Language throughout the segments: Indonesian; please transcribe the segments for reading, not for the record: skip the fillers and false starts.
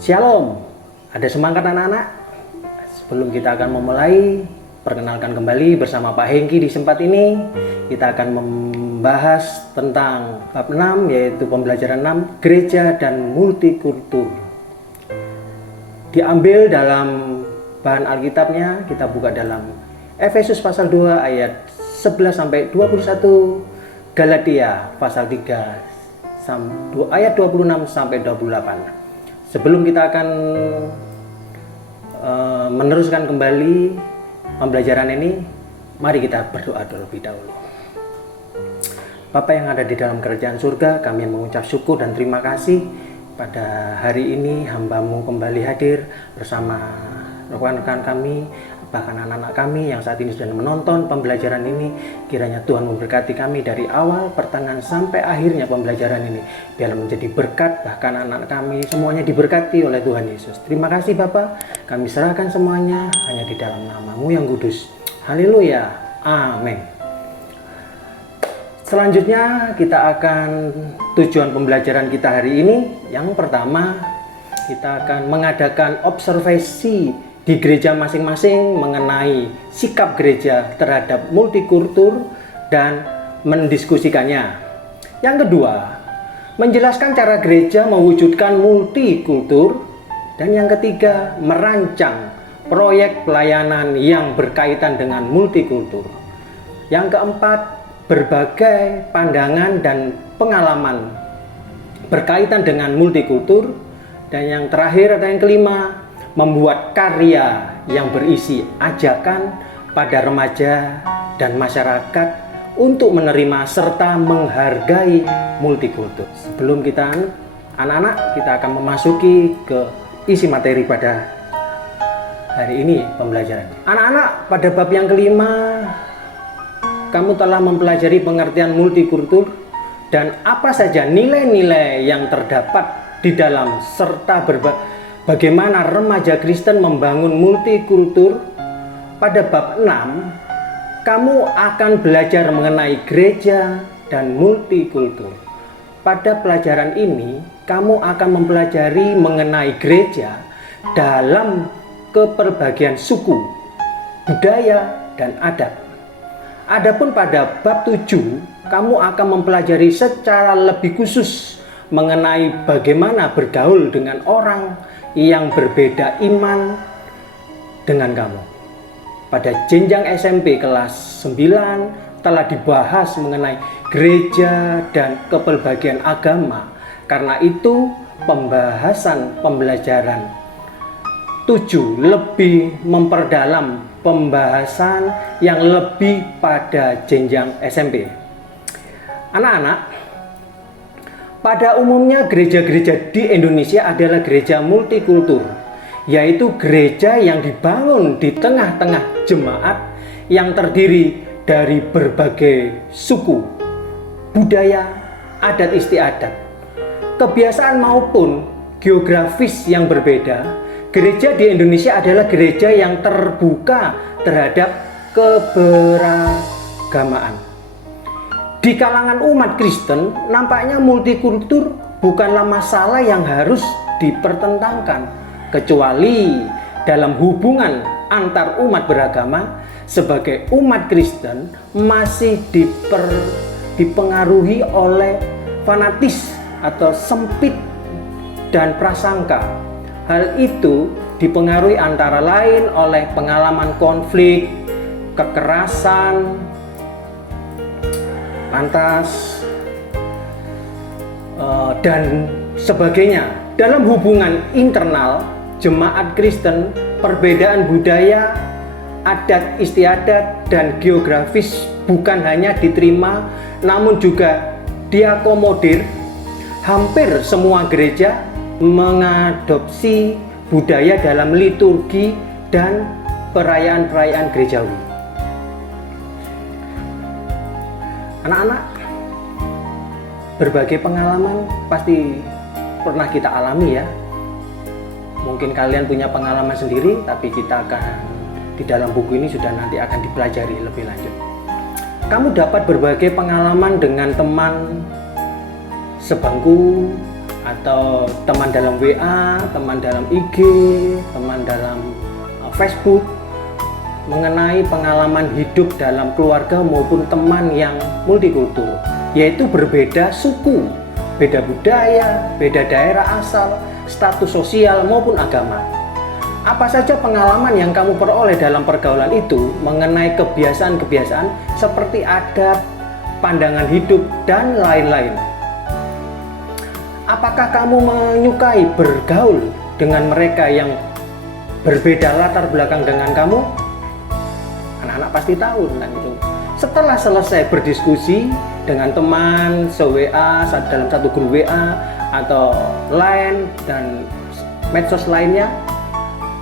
Shalom, ada semangat anak-anak? Sebelum kita akan memulai, perkenalkan kembali bersama Pak Hengki di tempat ini. Kita akan membahas tentang bab 6, yaitu pembelajaran 6, gereja dan multikultur. Diambil dalam bahan Alkitabnya, kita buka dalam Efesus pasal 2 ayat 11 sampai 21, Galatia pasal 3 ayat 26 sampai 28. Sebelum kita akan meneruskan kembali pembelajaran ini, mari kita berdoa terlebih dahulu. Bapa yang ada di dalam kerajaan surga, kami mengucap syukur dan terima kasih pada hari ini hamba-Mu kembali hadir bersama rekan-rekan kami, bahkan anak-anak kami yang saat ini sedang menonton pembelajaran ini. Kiranya Tuhan memberkati kami dari awal, pertengahan sampai akhirnya pembelajaran ini. Biarlah menjadi berkat, bahkan anak kami semuanya diberkati oleh Tuhan Yesus. Terima kasih Bapa, kami serahkan semuanya hanya di dalam nama-Mu yang kudus. Haleluya, amin. Selanjutnya kita akan tujuan pembelajaran kita hari ini. Yang pertama, kita akan mengadakan observasi di gereja masing-masing mengenai sikap gereja terhadap multikultur dan mendiskusikannya. Yang kedua, menjelaskan cara gereja mewujudkan multikultur. Dan yang ketiga, merancang proyek pelayanan yang berkaitan dengan multikultur. Yang keempat, berbagai pandangan dan pengalaman berkaitan dengan multikultur. Dan yang terakhir atau yang kelima, membuat karya yang berisi ajakan pada remaja dan masyarakat untuk menerima serta menghargai multikultur. Sebelum kita anak-anak, kita akan memasuki ke isi materi pada hari ini pembelajaran. Anak-anak, pada bab yang kelima, kamu telah mempelajari pengertian multikultur dan apa saja nilai-nilai yang terdapat di dalam serta bagaimana remaja Kristen membangun multikultur. Pada bab 6, kamu akan belajar mengenai gereja dan multikultur. Pada pelajaran ini, kamu akan mempelajari mengenai gereja dalam keperbagian suku, budaya, dan adat. Adapun pada bab 7, kamu akan mempelajari secara lebih khusus mengenai bagaimana bergaul dengan orang yang berbeda iman dengan kamu. Pada jenjang SMP kelas 9 telah dibahas mengenai gereja dan kepelbagian agama. Karena itu pembahasan pembelajaran 7 lebih memperdalam pembahasan yang lebih pada jenjang SMP. Anak-anak, pada umumnya gereja-gereja di Indonesia adalah gereja multikultur, yaitu gereja yang dibangun di tengah-tengah jemaat yang terdiri dari berbagai suku, budaya, adat istiadat, kebiasaan maupun geografis yang berbeda. Gereja di Indonesia adalah gereja yang terbuka terhadap keberagamaan. Di kalangan umat Kristen, nampaknya multikultur bukanlah masalah yang harus dipertentangkan, kecuali dalam hubungan antar umat beragama. Sebagai umat Kristen masih dipengaruhi oleh fanatis atau sempit dan prasangka. Hal itu dipengaruhi antara lain oleh pengalaman konflik, kekerasan, lantas dan sebagainya. Dalam hubungan internal jemaat Kristen, perbedaan budaya, adat istiadat, dan geografis bukan hanya diterima, namun juga diakomodir. Hampir semua gereja mengadopsi budaya dalam liturgi dan perayaan-perayaan gerejawi. Anak-anak, berbagai pengalaman pasti pernah kita alami ya. Mungkin kalian punya pengalaman sendiri, tapi kita akan di dalam buku ini sudah nanti akan dipelajari lebih lanjut. Kamu dapat berbagai pengalaman dengan teman sebangku, atau teman dalam WA, teman dalam IG, teman dalam Facebook, mengenai pengalaman hidup dalam keluarga maupun teman yang multikultur, yaitu berbeda suku, beda budaya, beda daerah asal, status sosial maupun agama. Apa saja pengalaman yang kamu peroleh dalam pergaulan itu mengenai kebiasaan-kebiasaan seperti adat, pandangan hidup, dan lain-lain. Apakah kamu menyukai bergaul dengan mereka yang berbeda latar belakang dengan kamu? Anak-anak pasti tahu tentang itu. Setelah selesai berdiskusi dengan teman se-WA, dalam satu grup WA atau Line dan medsos lainnya,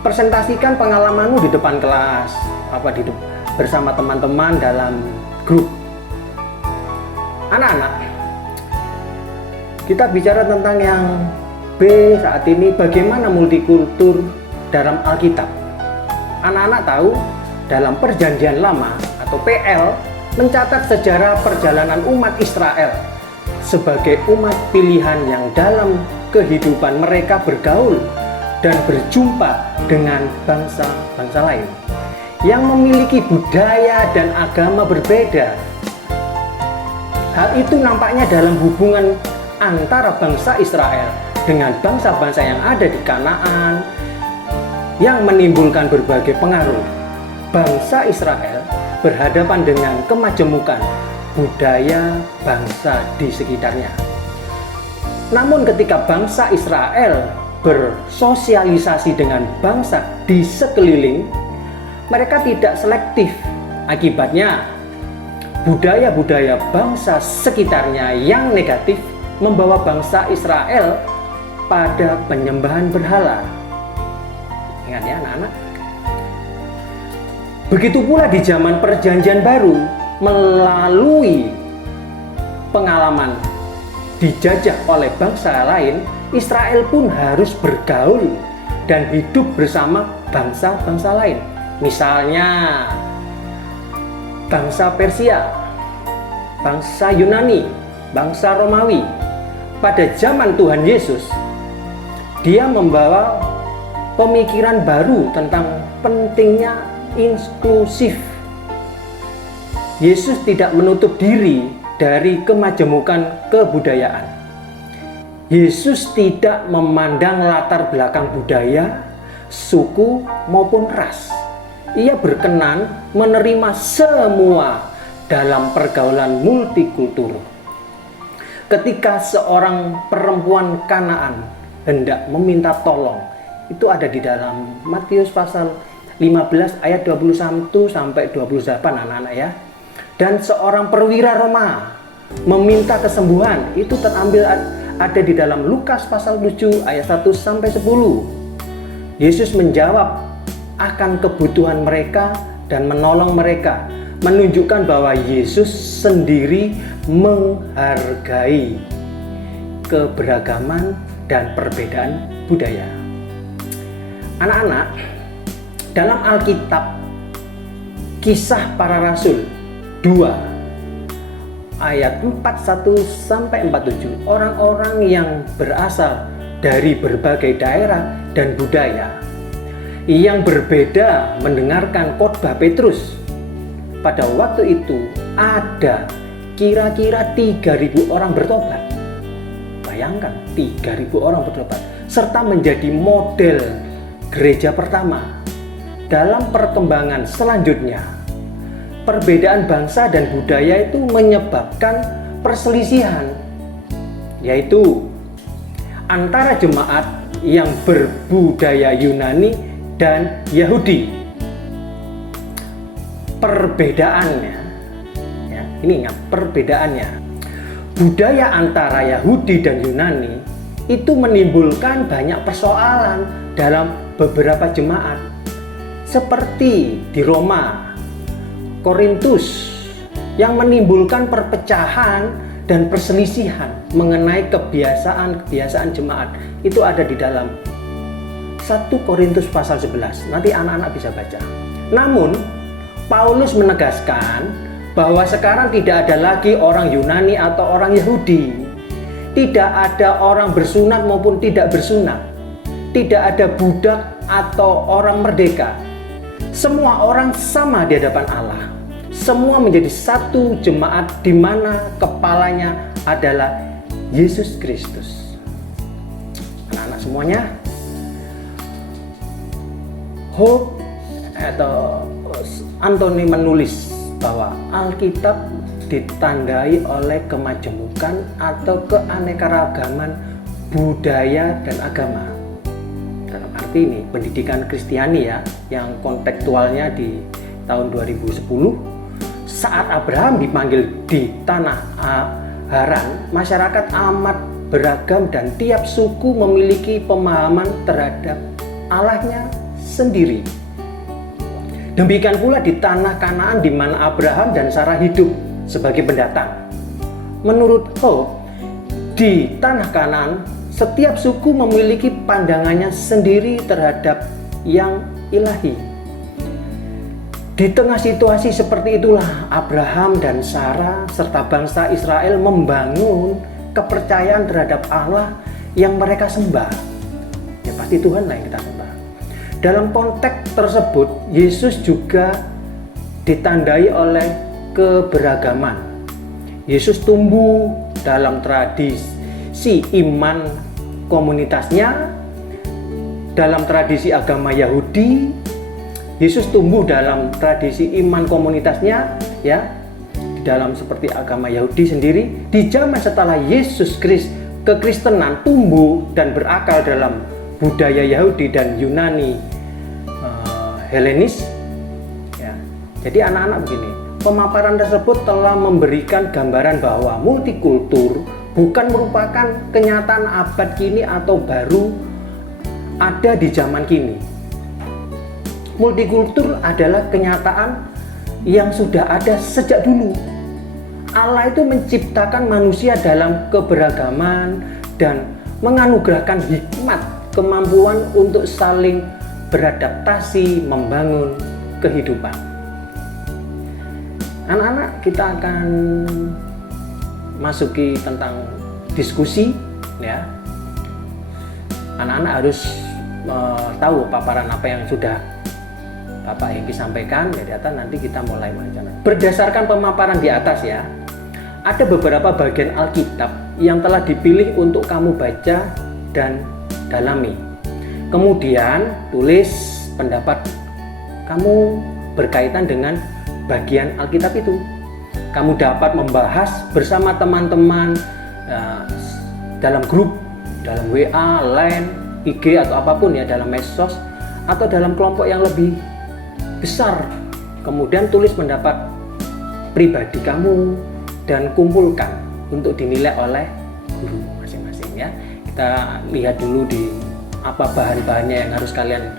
presentasikan pengalamanmu di depan kelas, bersama teman-teman dalam grup. Anak-anak, kita bicara tentang yang B saat ini, bagaimana multikultur dalam Alkitab. Anak-anak tahu dalam Perjanjian Lama atau PL mencatat sejarah perjalanan umat Israel sebagai umat pilihan yang dalam kehidupan mereka bergaul dan berjumpa dengan bangsa-bangsa lain yang memiliki budaya dan agama berbeda. Hal itu nampaknya dalam hubungan antara bangsa Israel dengan bangsa-bangsa yang ada di Kanaan, yang menimbulkan berbagai pengaruh. Bangsa Israel berhadapan dengan kemajemukan budaya bangsa di sekitarnya. Namun ketika bangsa Israel bersosialisasi dengan bangsa di sekeliling, mereka tidak selektif. Akibatnya, budaya-budaya bangsa sekitarnya yang negatif membawa bangsa Israel pada penyembahan berhala. Ingat ya anak-anak. Begitu pula di zaman Perjanjian Baru, melalui pengalaman dijajah oleh bangsa lain, Israel pun harus bergaul dan hidup bersama bangsa-bangsa lain. Misalnya bangsa Persia, bangsa Yunani, bangsa Romawi. Pada zaman Tuhan Yesus, dia membawa pemikiran baru tentang pentingnya inklusif. Yesus tidak menutup diri dari kemajemukan kebudayaan. Yesus tidak memandang latar belakang budaya, suku maupun ras. Ia berkenan menerima semua dalam pergaulan multikultur. Ketika seorang perempuan Kanaan hendak meminta tolong, itu ada di dalam Matius pasal 15 ayat 21 sampai 28 anak-anak ya. Dan seorang perwira Roma meminta kesembuhan, itu terambil ada di dalam Lukas pasal 7 ayat 1 sampai 10. Yesus menjawab akan kebutuhan mereka dan menolong mereka, menunjukkan bahwa Yesus sendiri menghargai keberagaman dan perbedaan budaya. Anak-anak, dalam Alkitab Kisah Para Rasul 2 ayat 41 sampai 47, orang-orang yang berasal dari berbagai daerah dan budaya yang berbeda mendengarkan khotbah Petrus. Pada waktu itu ada kira-kira 3.000 orang bertobat. Bayangkan 3.000 orang bertobat, serta menjadi model gereja pertama. Dalam perkembangan selanjutnya, perbedaan bangsa dan budaya itu menyebabkan perselisihan, yaitu antara jemaat yang berbudaya Yunani dan Yahudi. Perbedaannya, ya, ini ingat perbedaannya, budaya antara Yahudi dan Yunani itu menimbulkan banyak persoalan dalam beberapa jemaat, seperti di Roma, Korintus, yang menimbulkan perpecahan dan perselisihan mengenai kebiasaan-kebiasaan jemaat. Itu ada di dalam 1 Korintus pasal 11. Nanti anak-anak bisa baca. Namun Paulus menegaskan bahwa sekarang tidak ada lagi orang Yunani atau orang Yahudi. Tidak ada orang bersunat maupun tidak bersunat. Tidak ada budak atau orang merdeka. Semua orang sama di hadapan Allah. Semua menjadi satu jemaat di mana kepalanya adalah Yesus Kristus. Anak-anak semuanya, Hope atau Anthony menulis bahwa Alkitab ditandai oleh kemajemukan atau keanekaragaman budaya dan agama. Dalam arti ini pendidikan Kristiani ya, yang kontekstualnya di tahun 2010 saat Abraham dipanggil di tanah Haran, masyarakat amat beragam dan tiap suku memiliki pemahaman terhadap Allahnya sendiri. Demikian pula di tanah Kanaan di mana Abraham dan Sarah hidup sebagai pendatang. Menurut Hope, di tanah Kanaan setiap suku memiliki pandangannya sendiri terhadap yang ilahi. Di tengah situasi seperti itulah Abraham dan Sarah serta bangsa Israel membangun kepercayaan terhadap Allah yang mereka sembah. Ya pasti Tuhan lah yang kita sembah. Dalam konteks tersebut, Yesus juga ditandai oleh keberagaman. Yesus tumbuh dalam tradisi iman komunitasnya, dalam tradisi agama Yahudi. Yesus tumbuh dalam tradisi iman komunitasnya, ya, di dalam seperti agama Yahudi sendiri. Di zaman setelah Yesus kekristenan tumbuh dan berakar dalam budaya Yahudi dan Yunani Helenis. Ya. Jadi anak-anak begini, pemaparan tersebut telah memberikan gambaran bahwa multikultur bukan merupakan kenyataan abad kini atau baru ada di zaman kini. Multikultur adalah kenyataan yang sudah ada sejak dulu. Allah itu menciptakan manusia dalam keberagaman dan menganugerahkan hikmat, kemampuan untuk saling beradaptasi, membangun kehidupan. Anak-anak, kita akan masuki tentang diskusi, ya. Anak-anak harus tahu paparan apa yang sudah Bapak Hengki sampaikan. Jadi atas nanti kita mulai macam-macam. Berdasarkan pemaparan di atas ya, ada beberapa bagian Alkitab yang telah dipilih untuk kamu baca dan dalami. Kemudian tulis pendapat kamu berkaitan dengan bagian Alkitab itu. Kamu dapat membahas bersama teman-teman dalam grup, dalam WA, Line, IG atau apapun ya, dalam medsos atau dalam kelompok yang lebih besar. Kemudian tulis pendapat pribadi kamu dan kumpulkan untuk dinilai oleh guru masing-masing ya. Kita lihat dulu di apa bahan-bahannya yang harus kalian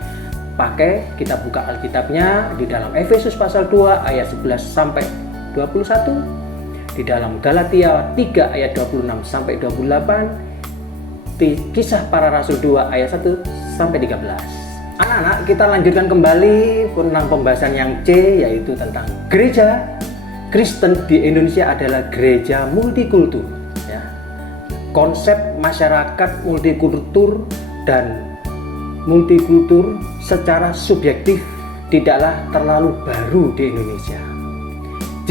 pakai. Kita buka Alkitabnya di dalam Efesus pasal 2 ayat 11 sampai 21, di dalam Galatia 3 ayat 26 sampai 28, di Kisah Para Rasul 2 ayat 1 sampai 13. Anak-anak, kita lanjutkan kembali tentang pembahasan yang C, yaitu tentang gereja Kristen di Indonesia adalah gereja multikultur ya. Konsep masyarakat multikultur dan multikultur secara subjektif tidaklah terlalu baru di Indonesia.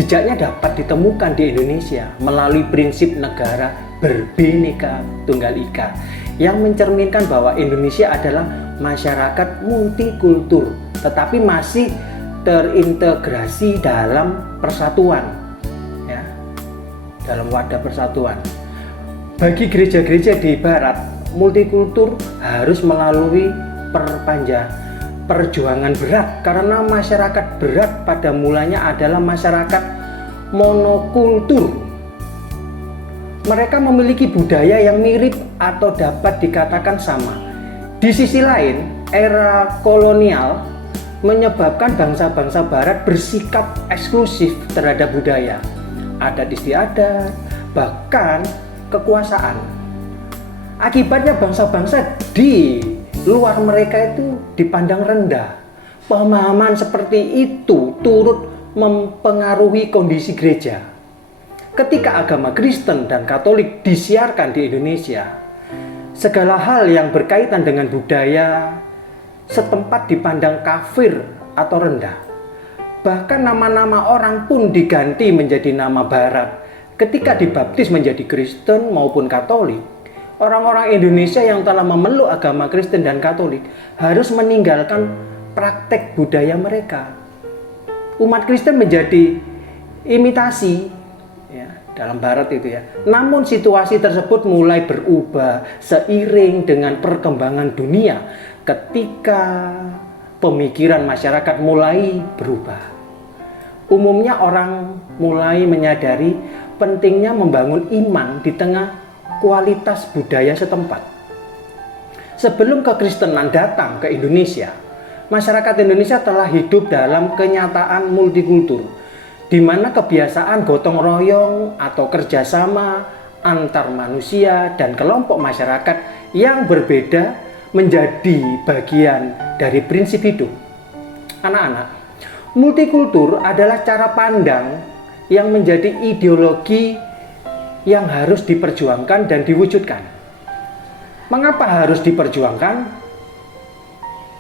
Jejaknya dapat ditemukan di Indonesia melalui prinsip negara berbineka tunggal ika yang mencerminkan bahwa Indonesia adalah masyarakat multikultur tetapi masih terintegrasi dalam persatuan ya, dalam wadah persatuan. Bagi gereja-gereja di barat, multikultur harus melalui perjuangan berat karena masyarakat berat pada mulanya adalah masyarakat monokultur. Mereka memiliki budaya yang mirip atau dapat dikatakan sama. Di sisi lain, era kolonial menyebabkan bangsa-bangsa barat bersikap eksklusif terhadap budaya, adat istiadat, bahkan kekuasaan. Akibatnya bangsa-bangsa di luar mereka itu dipandang rendah. Pemahaman seperti itu turut mempengaruhi kondisi gereja. ketika agama Kristen dan Katolik disiarkan di Indonesia, segala hal yang berkaitan dengan budaya setempat dipandang kafir atau rendah. Bahkan nama-nama orang pun diganti menjadi nama barat ketika dibaptis menjadi Kristen maupun Katolik. Orang-orang Indonesia yang telah memeluk agama Kristen dan Katolik harus meninggalkan praktek budaya mereka. Umat Kristen menjadi imitasi ya, dalam barat itu ya. Namun situasi tersebut mulai berubah seiring dengan perkembangan dunia ketika pemikiran masyarakat mulai berubah. Umumnya orang mulai menyadari pentingnya membangun iman di tengah kualitas budaya setempat. Sebelum kekristenan datang ke Indonesia, masyarakat Indonesia telah hidup dalam kenyataan multikultur, di mana kebiasaan gotong royong atau kerjasama antar manusia dan kelompok masyarakat yang berbeda menjadi bagian dari prinsip hidup. Anak-anak, multikultur adalah cara pandang yang menjadi ideologi yang harus diperjuangkan dan diwujudkan. Mengapa harus diperjuangkan?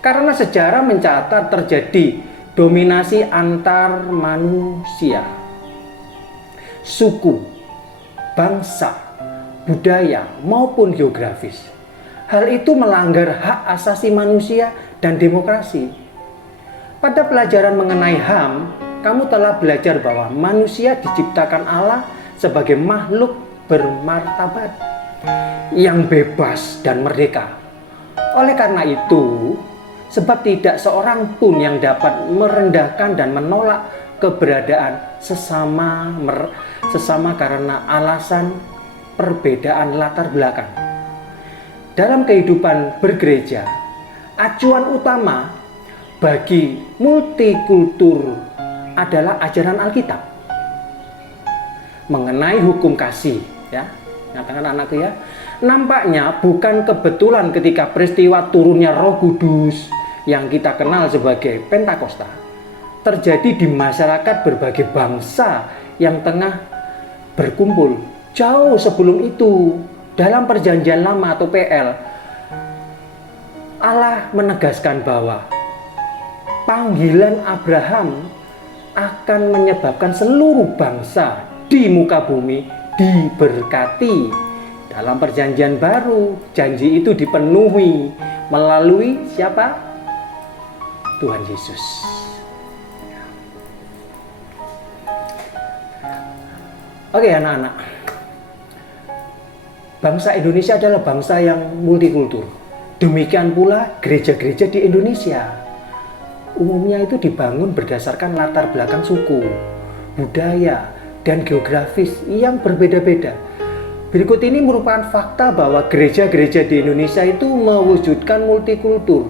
Karena sejarah mencatat terjadi dominasi antar manusia, suku, bangsa, budaya, maupun geografis. Hal itu melanggar hak asasi manusia dan demokrasi. Pada pelajaran mengenai HAM, kamu telah belajar bahwa manusia diciptakan Allah sebagai makhluk bermartabat, yang bebas dan merdeka. Oleh karena itu, sebab tidak seorang pun yang dapat merendahkan dan menolak keberadaan sesama karena alasan perbedaan latar belakang. Dalam kehidupan bergereja, acuan utama bagi multikultur adalah ajaran Alkitab mengenai hukum kasih, ya. Nyatakan anakku ya. Nampaknya bukan kebetulan ketika peristiwa turunnya Roh Kudus yang kita kenal sebagai Pentakosta terjadi di masyarakat berbagai bangsa yang tengah berkumpul. Jauh sebelum itu, dalam Perjanjian Lama atau PL, Allah menegaskan bahwa panggilan Abraham akan menyebabkan seluruh bangsa di muka bumi diberkati. Dalam Perjanjian Baru, janji itu dipenuhi melalui siapa? Tuhan Yesus. Oke anak-anak, bangsa Indonesia adalah bangsa yang multikultur. Demikian pula gereja-gereja di Indonesia. Umumnya itu dibangun berdasarkan latar belakang suku, budaya, dan geografis yang berbeda-beda. Berikut ini merupakan fakta bahwa gereja-gereja di Indonesia itu mewujudkan multikultur.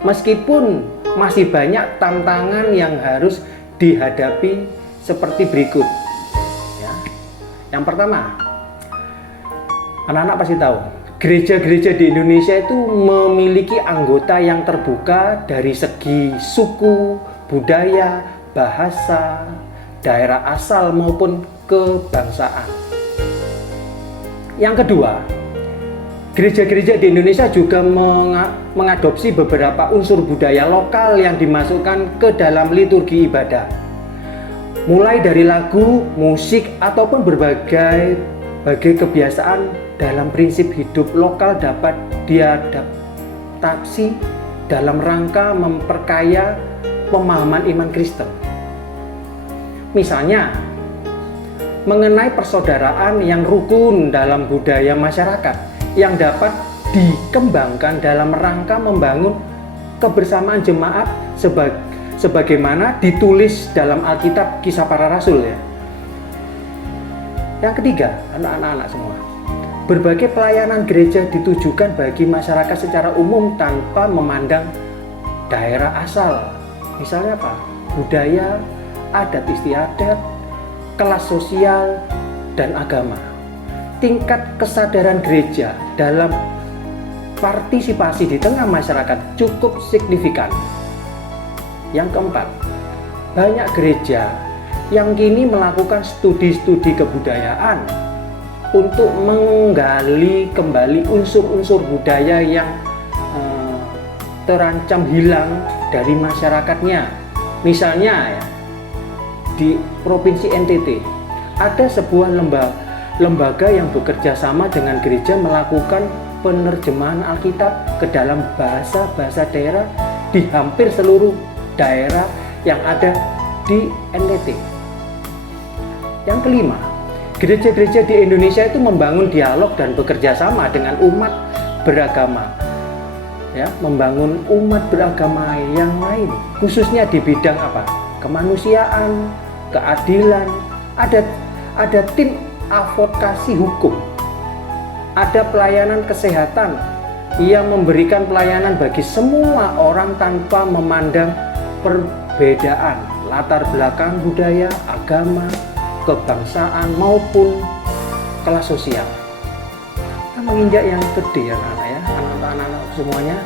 Meskipun masih banyak tantangan yang harus dihadapi seperti berikut. Ya. Yang pertama, anak-anak pasti tahu, gereja-gereja di Indonesia itu memiliki anggota yang terbuka dari segi suku, budaya, bahasa, daerah asal maupun kebangsaan. Yang kedua, gereja-gereja di Indonesia juga mengadopsi beberapa unsur budaya lokal yang dimasukkan ke dalam liturgi ibadah. Mulai dari lagu, musik, ataupun berbagai kebiasaan dalam prinsip hidup lokal dapat diadaptasi dalam rangka memperkaya pemahaman iman Kristen. Misalnya, mengenai persaudaraan yang rukun dalam budaya masyarakat yang dapat dikembangkan dalam rangka membangun kebersamaan jemaat sebagaimana ditulis dalam Alkitab Kisah Para Rasul ya. Yang ketiga, anak-anak semua, berbagai pelayanan gereja ditujukan bagi masyarakat secara umum tanpa memandang daerah asal. Misalnya apa? Budaya, adat istiadat, kelas sosial, dan agama. Tingkat kesadaran gereja dalam partisipasi di tengah masyarakat cukup signifikan. Yang keempat, banyak gereja yang kini melakukan studi-studi kebudayaan untuk menggali kembali unsur-unsur budaya yang terancam hilang dari masyarakatnya. Misalnya ya, di Provinsi NTT ada sebuah lembaga yang bekerja sama dengan gereja melakukan penerjemahan Alkitab ke dalam bahasa-bahasa daerah di hampir seluruh daerah yang ada di NTT. Yang kelima, gereja-gereja di Indonesia itu membangun dialog dan bekerja sama dengan umat beragama, ya, membangun umat beragama yang lain, khususnya di bidang apa? Kemanusiaan, keadilan, ada tim advokasi hukum, ada pelayanan kesehatan yang memberikan pelayanan bagi semua orang tanpa memandang perbedaan latar belakang budaya, agama, kebangsaan maupun kelas sosial. Kita menginjak yang gede ya anak-anak ya, anak-anak semuanya.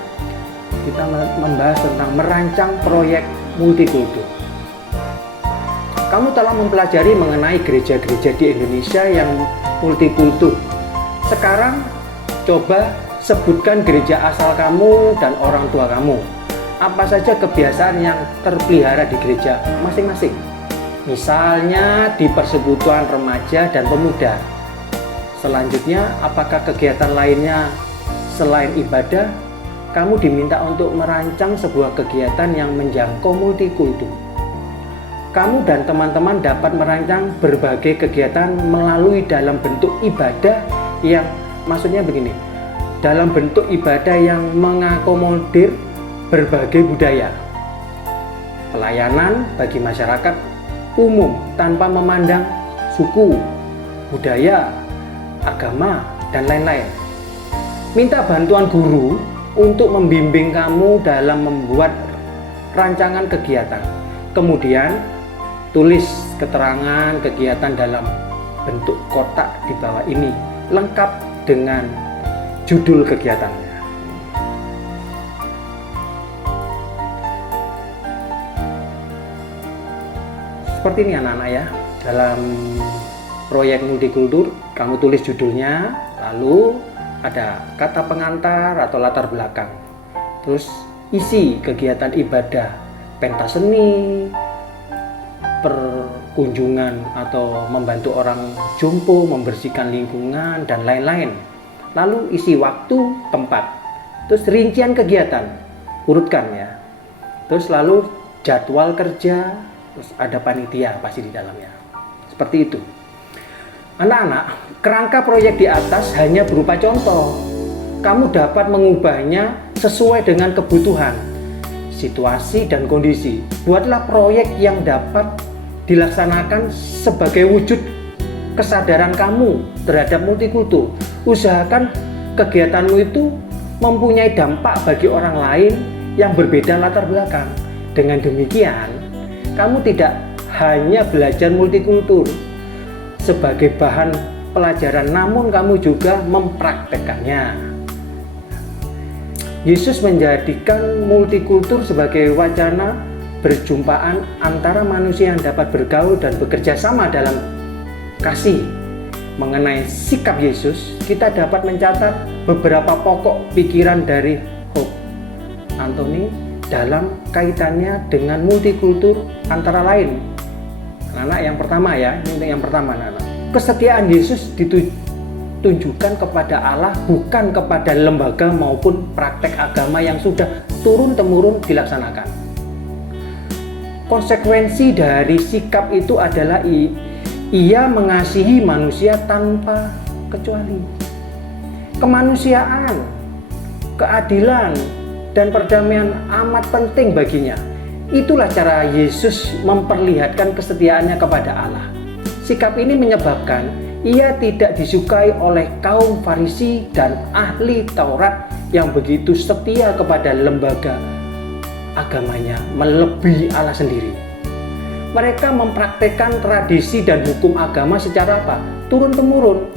Kita membahas tentang merancang proyek multikultur. Kamu telah mempelajari mengenai gereja-gereja di Indonesia yang multikultur. Sekarang coba sebutkan gereja asal kamu dan orang tua kamu. Apa saja kebiasaan yang terpelihara di gereja masing-masing? Misalnya di persekutuan remaja dan pemuda. Selanjutnya, apakah kegiatan lainnya selain ibadah? Kamu diminta untuk merancang sebuah kegiatan yang menjangkau multikultur. Kamu dan teman-teman dapat merancang berbagai kegiatan melalui dalam bentuk ibadah yang maksudnya begini, dalam bentuk ibadah yang mengakomodir berbagai budaya, pelayanan bagi masyarakat umum tanpa memandang suku, budaya, agama, dan lain-lain. Minta bantuan guru untuk membimbing kamu dalam membuat rancangan kegiatan. Kemudian tulis keterangan kegiatan dalam bentuk kotak di bawah ini, lengkap dengan judul kegiatannya. Seperti ini anak-anak ya, dalam proyek multikultur kamu tulis judulnya, lalu ada kata pengantar atau latar belakang, terus isi kegiatan ibadah, pentas seni, perkunjungan atau membantu orang jompo, membersihkan lingkungan, dan lain-lain. Lalu isi waktu, tempat, terus rincian kegiatan, urutkan ya. Terus lalu jadwal kerja, terus ada panitia pasti di dalamnya. Seperti itu. Anak-anak, kerangka proyek di atas hanya berupa contoh. Kamu dapat mengubahnya sesuai dengan kebutuhan, situasi, dan kondisi. Buatlah proyek yang dapat dilaksanakan sebagai wujud kesadaran kamu terhadap multikultur. Usahakan kegiatanmu itu mempunyai dampak bagi orang lain yang berbeda latar belakang. Dengan demikian, kamu tidak hanya belajar multikultur sebagai bahan pelajaran, namun kamu juga mempraktekkannya. Yesus menjadikan multikultur sebagai wacana berjumpaan antara manusia yang dapat bergaul dan bekerja sama dalam kasih. Mengenai sikap Yesus, kita dapat mencatat beberapa pokok pikiran dari Hope Anthony dalam kaitannya dengan multikultur, antara lain. Anak-anak, yang pertama ya, ini yang pertama anak-anak. Kesetiaan Yesus ditunjukkan kepada Allah, bukan kepada lembaga maupun praktek agama yang sudah turun-temurun dilaksanakan. Konsekuensi dari sikap itu adalah ia mengasihi manusia tanpa kecuali. Kemanusiaan, keadilan, dan perdamaian amat penting baginya. Itulah cara Yesus memperlihatkan kesetiaannya kepada Allah. Sikap ini menyebabkan ia tidak disukai oleh kaum Farisi dan ahli Taurat yang begitu setia kepada lembaga agamanya melebihi Allah sendiri. Mereka mempraktekkan tradisi dan hukum agama secara apa? Turun-temurun.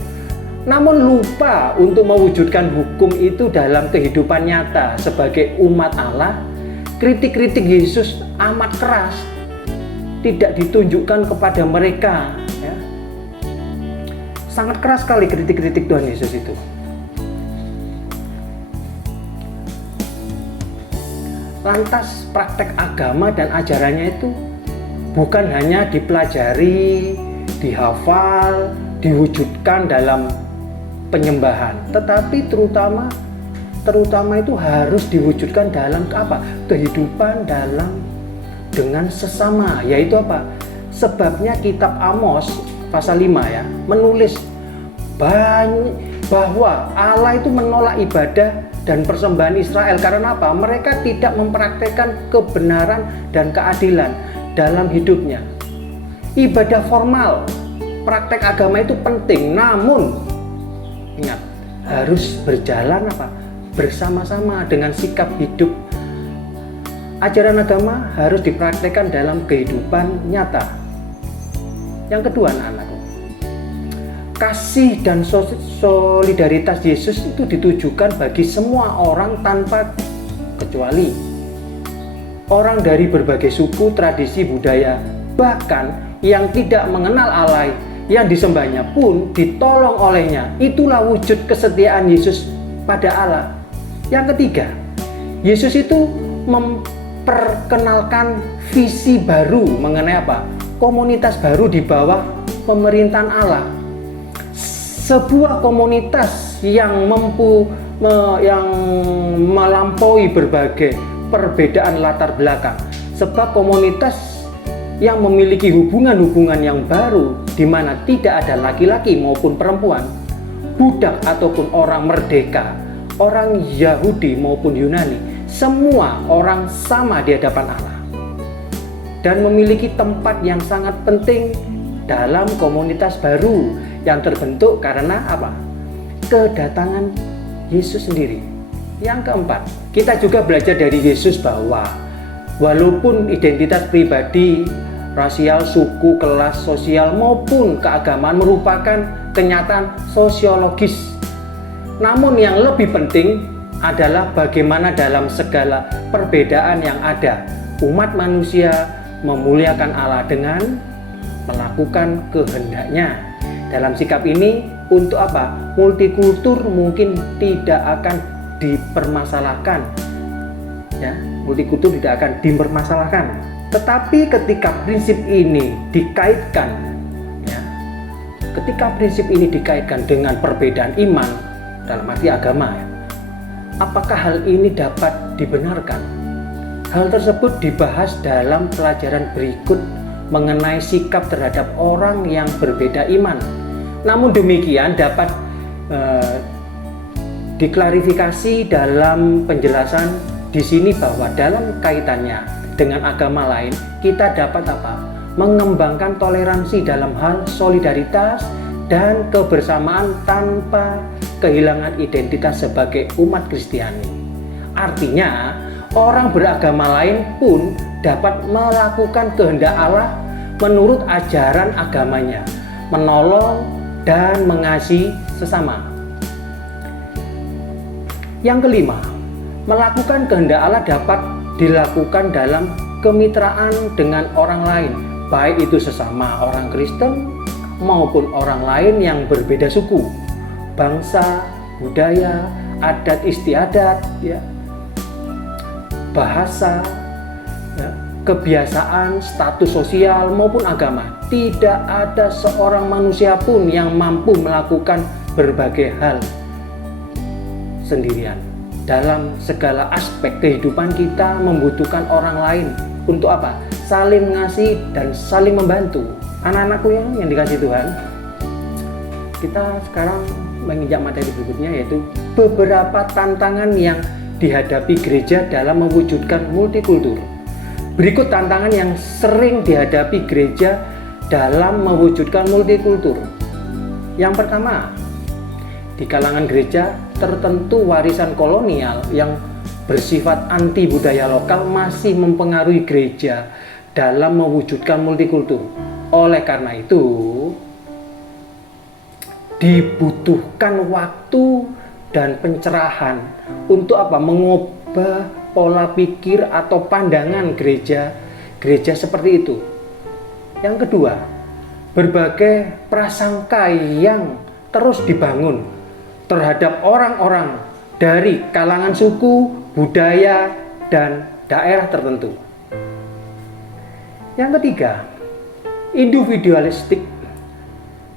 Namun lupa untuk mewujudkan hukum itu dalam kehidupan nyata sebagai umat Allah. Kritik-kritik Yesus amat keras. tidak ditunjukkan kepada mereka, ya. Sangat keras sekali kritik-kritik Tuhan Yesus itu. Lantas praktek agama dan ajarannya itu bukan hanya dipelajari, dihafal, diwujudkan dalam penyembahan, tetapi terutama itu harus diwujudkan dalam apa? Kehidupan dengan sesama, yaitu apa? Sebabnya kitab Amos pasal 5 ya, menulis bahwa Allah itu menolak ibadah dan persembahan Israel karena apa? Mereka tidak mempraktekkan kebenaran dan keadilan dalam hidupnya. Ibadah formal, praktek agama itu penting, namun ingat, harus berjalan apa? Bersama-sama dengan sikap hidup. Ajaran agama harus dipraktekkan dalam kehidupan nyata. Yang kedua, anak-anakku, kasih dan solidaritas Yesus itu ditujukan bagi semua orang tanpa kecuali. Orang dari berbagai suku, tradisi, budaya, bahkan yang tidak mengenal Allah yang disembahnya pun ditolong olehnya. Itulah wujud kesetiaan Yesus pada Allah. Yang ketiga, Yesus itu memperkenalkan visi baru mengenai apa? Komunitas baru di bawah pemerintahan Allah. Sebuah komunitas yang melampaui berbagai perbedaan latar belakang. Sebab komunitas yang memiliki hubungan-hubungan yang baru di mana tidak ada laki-laki maupun perempuan, budak ataupun orang merdeka, orang Yahudi maupun Yunani, semua orang sama di hadapan Allah dan memiliki tempat yang sangat penting dalam komunitas baru yang terbentuk karena apa? Kedatangan Yesus sendiri. Yang keempat, kita juga belajar dari Yesus bahwa walaupun identitas pribadi, rasial, suku, kelas sosial maupun keagamaan merupakan kenyataan sosiologis, namun yang lebih penting adalah bagaimana dalam segala perbedaan yang ada, umat manusia memuliakan Allah dengan melakukan kehendaknya. Dalam sikap ini untuk apa? Multikultur mungkin tidak akan dipermasalahkan, ya, multikultur tidak akan dipermasalahkan. Tetapi ketika prinsip ini dikaitkan, ya, ketika prinsip ini dikaitkan dengan perbedaan iman dalam arti agama, ya, apakah hal ini dapat dibenarkan? Hal tersebut dibahas dalam pelajaran berikut mengenai sikap terhadap orang yang berbeda iman. Namun demikian dapat diklarifikasi dalam penjelasan di sini bahwa dalam kaitannya dengan agama lain kita dapat apa? Mengembangkan toleransi dalam hal solidaritas dan kebersamaan tanpa kehilangan identitas sebagai umat Kristiani. Artinya orang beragama lain pun dapat melakukan kehendak Allah menurut ajaran agamanya, menolong dan mengasihi sesama. Yang kelima, melakukan kehendak Allah dapat dilakukan dalam kemitraan dengan orang lain, baik itu sesama orang Kristen maupun orang lain yang berbeda suku, bangsa, budaya, adat istiadat, ya, bahasa, ya, kebiasaan, status sosial maupun agama. Tidak ada seorang manusia pun yang mampu melakukan berbagai hal sendirian. Dalam segala aspek kehidupan kita membutuhkan orang lain untuk apa? Saling mengasihi dan saling membantu. Anak-anakku yang dikasihi Tuhan, kita sekarang menginjak materi berikutnya, yaitu beberapa tantangan yang dihadapi gereja dalam mewujudkan multikultur. Berikut tantangan yang sering dihadapi gereja dalam mewujudkan multikultur. Yang pertama, di kalangan gereja tertentu warisan kolonial yang bersifat anti budaya lokal masih mempengaruhi gereja dalam mewujudkan multikultur. Oleh karena itu, dibutuhkan waktu dan pencerahan untuk apa? Mengubah pola pikir atau pandangan gereja seperti itu. Yang kedua, berbagai prasangka yang terus dibangun terhadap orang-orang dari kalangan suku, budaya, dan daerah tertentu. Yang ketiga, individualistik.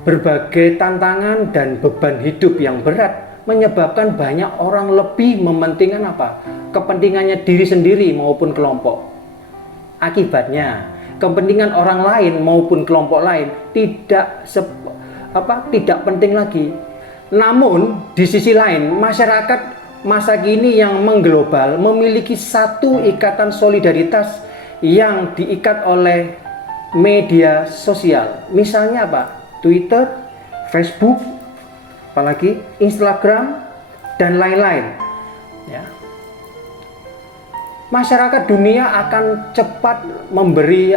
Berbagai tantangan dan beban hidup yang berat menyebabkan banyak orang lebih mementingkan apa? Kepentingannya diri sendiri maupun kelompok. Akibatnya, kepentingan orang lain maupun kelompok lain tidak penting lagi. Namun, di sisi lain, masyarakat masa kini yang mengglobal memiliki satu ikatan solidaritas yang diikat oleh media sosial. Misalnya apa? Twitter, Facebook, apalagi Instagram, dan lain-lain. Ya. Masyarakat dunia akan cepat memberi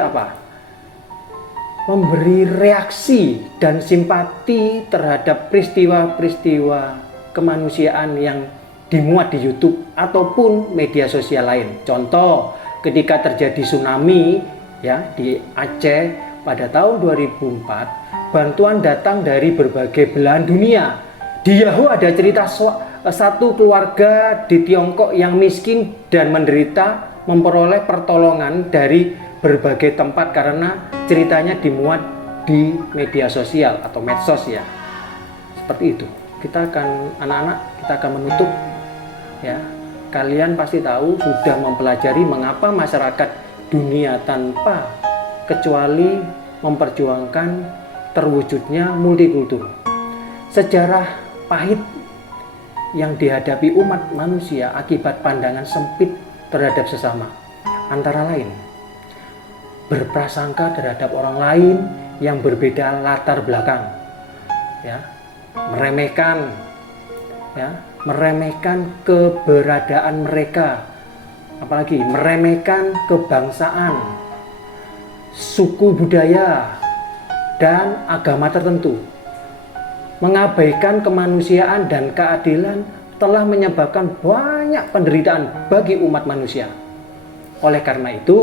reaksi dan simpati terhadap peristiwa-peristiwa kemanusiaan yang dimuat di YouTube ataupun media sosial lain. Contoh, ketika terjadi tsunami ya di Aceh pada tahun 2004, bantuan datang dari berbagai belahan dunia. Di Yahoo ada cerita satu keluarga di Tiongkok yang miskin dan menderita memperoleh pertolongan dari berbagai tempat karena ceritanya dimuat di media sosial atau medsos ya. Seperti itu. Kita akan menutup ya. Kalian pasti tahu sudah mempelajari mengapa masyarakat dunia tanpa kecuali memperjuangkan terwujudnya multikultur. Sejarah pahit yang dihadapi umat manusia akibat pandangan sempit terhadap sesama, antara lain berprasangka terhadap orang lain yang berbeda latar belakang, ya, meremehkan keberadaan mereka, apalagi meremehkan kebangsaan, suku budaya, dan agama tertentu. Mengabaikan kemanusiaan dan keadilan telah menyebabkan banyak penderitaan bagi umat manusia. Oleh karena itu,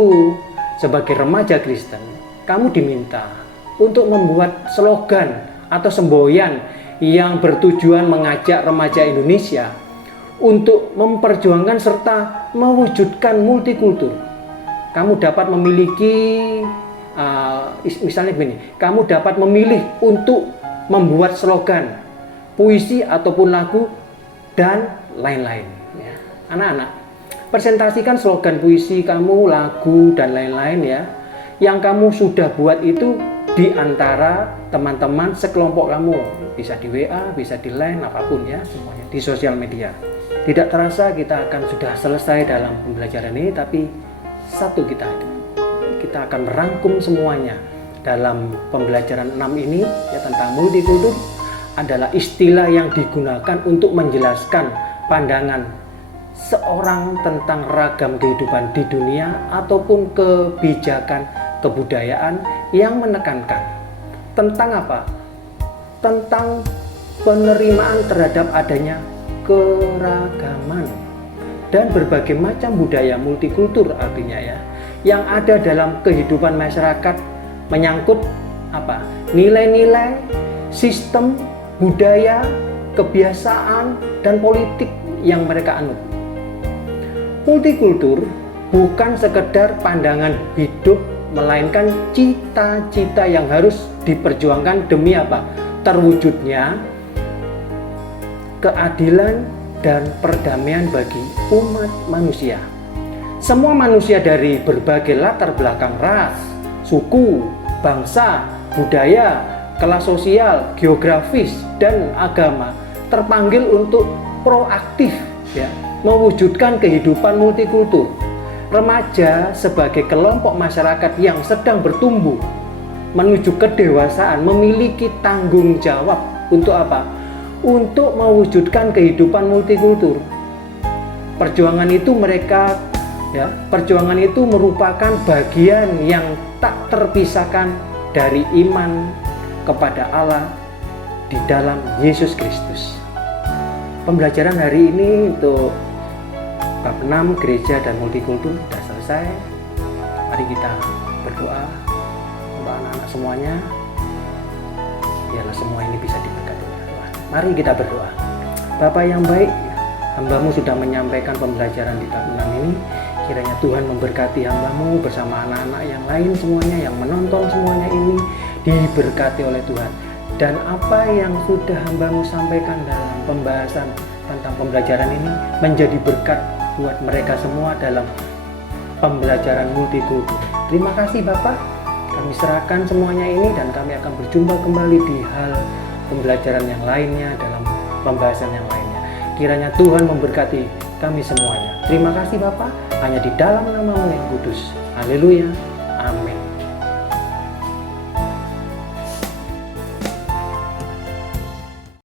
sebagai remaja Kristen, kamu diminta untuk membuat slogan atau semboyan yang bertujuan mengajak remaja Indonesia untuk memperjuangkan serta mewujudkan multikultur. Kamu dapat memiliki misalnya begini, kamu dapat memilih untuk membuat slogan, puisi ataupun lagu dan lain-lain ya. Anak-anak, presentasikan slogan puisi kamu, lagu dan lain-lain ya yang kamu sudah buat itu di antara teman-teman sekelompok kamu, bisa di WA, bisa di Line, apapun ya, semuanya di sosial media. Tidak terasa kita akan sudah selesai dalam pembelajaran ini, tapi satu kita akan merangkum semuanya dalam pembelajaran 6 ini ya, tentang multikultur adalah istilah yang digunakan untuk menjelaskan pandangan seorang tentang ragam kehidupan di dunia ataupun kebijakan kebudayaan yang menekankan tentang apa? Tentang penerimaan terhadap adanya keragaman dan berbagai macam budaya multikultur, artinya ya, yang ada dalam kehidupan masyarakat, menyangkut apa? Nilai-nilai, sistem, budaya, kebiasaan, dan politik yang mereka anut. Multikultur bukan sekedar pandangan hidup, melainkan cita-cita yang harus diperjuangkan demi apa? Terwujudnya keadilan dan perdamaian bagi umat manusia. Semua manusia dari berbagai latar belakang, ras, suku, bangsa, budaya, kelas sosial, geografis, dan agama terpanggil untuk proaktif ya, mewujudkan kehidupan multikultur. Remaja sebagai kelompok masyarakat yang sedang bertumbuh menuju kedewasaan memiliki tanggung jawab untuk apa? Untuk mewujudkan kehidupan multikultur. Perjuangan itu merupakan bagian yang tak terpisahkan dari iman kepada Allah di dalam Yesus Kristus. Pembelajaran hari ini untuk bab 6 gereja dan multikultur sudah selesai. Mari kita berdoa untuk anak-anak semuanya. Biarlah semua ini bisa diberkati oleh Tuhan. Mari kita berdoa. Bapa yang baik, hamba-Mu sudah menyampaikan pembelajaran di tahun 6 ini. Kiranya Tuhan memberkati hamba-Mu bersama anak-anak yang lain semuanya, yang menonton semuanya ini diberkati oleh Tuhan. Dan apa yang sudah hamba-Mu sampaikan dalam pembahasan tentang pembelajaran ini menjadi berkat buat mereka semua dalam pembelajaran multikultur. Terima kasih Bapak. Kami serahkan semuanya ini dan kami akan berjumpa kembali di hal pembelajaran yang lainnya dalam pembahasan yang lainnya. Kiranya Tuhan memberkati kami semuanya. Terima kasih Bapak, hanya di dalam nama-Mu yang kudus. Haleluya. Amin.